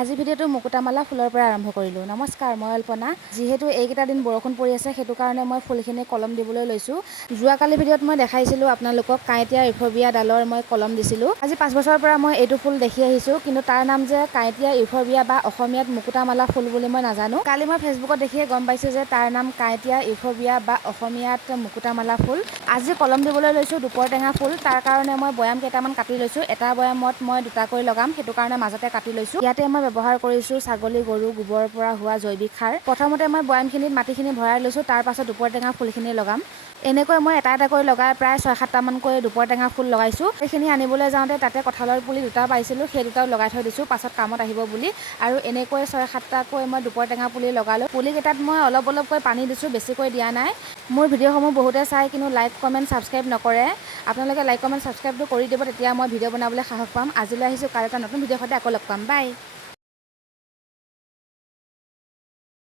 আজি ভিডিঅ'টো মুকুতামালা ফুলৰ পৰা আৰম্ভ কৰিলোঁ। নমস্কাৰ, মই অল্পনা। যিহেতু এইকেইটা দিন বৰষুণ পৰি আছে, সেইটো কাৰণে মই ফুলখিনি কলম দিবলৈ লৈছোঁ। যোৱাকালি ভিডিঅ'ত মই দেখাইছিলোঁ আপোনালোকক কাঁইটীয়া ইউফৰবিয়া ডালৰ মই কলম দিছিলোঁ। আজি 5 বছৰৰ পৰা মই এইটো ফুল দেখি আহিছোঁ, কিন্তু তাৰ নাম যে কাঁইটীয়া ইউফৰবিয়া বা অসমীয়াত মুকুতামালা ফুল বুলি মই নাজানো। কালি মই ফেচবুকত দেখিয়ে গম পাইছোঁ যে তাৰ নাম কাঁইটীয়া ইউফৰবিয়া বা অসমীয়াত মুকুতামালা ফুল। আজি কলম দিবলৈ লৈছোঁ দুপৰ টেঙা ফুল। তাৰ কাৰণে মই বয়াম কেইটামান কাটি লৈছোঁ। এটা বয়ামত মই দুটাকৈ লগাম, সেইটো কাৰণে মাজতে কাটি লৈছোঁ। ইয়াতে মই ব্যৱহাৰ কৰিছোঁ ছাগলী গৰু গোবৰৰ পৰা হোৱা জৈৱিক সাৰ। প্ৰথমতে মই বয়ামখিনিত মাটিখিনি ভৰাই লৈছোঁ, তাৰ পাছত দুপৰ টেঙা ফুলখিনি লগাম। এনেকৈ মই এটা এটাকৈ লগাই প্ৰায় 6-7টামানকৈ দুপৰ টেঙা ফুল লগাইছোঁ। সেইখিনি আনিবলৈ যাওঁতে তাতে কঁঠালৰ পুলি দুটা পাইছিলোঁ, সেই দুটাও লগাই থৈ দিছোঁ পাছত কামত আহিব বুলি। আৰু এনেকৈ 6-7টাকৈ মই দুপৰ টেঙা পুলি লগালোঁ। পুলিকেইটাত মই অলপকৈ পানী দিছোঁ, বেছিকৈ দিয়া নাই। মোৰ ভিডিঅ'সমূহ বহুতে চাই কিন্তু লাইক কমেণ্ট ছাবস্ক্ৰাইব নকৰে। আপোনালোকে লাইক কমেণ্ট ছাবস্ক্ৰাইবটো কৰি দিব, তেতিয়া মই ভিডিঅ' বনাবলৈ সাহস পাম। আজিলৈ আহিছোঁ, কাইলৈ এটা নতুন ভিডিঅ'ৰ সৈতে আকৌ লগ পাম। বাই।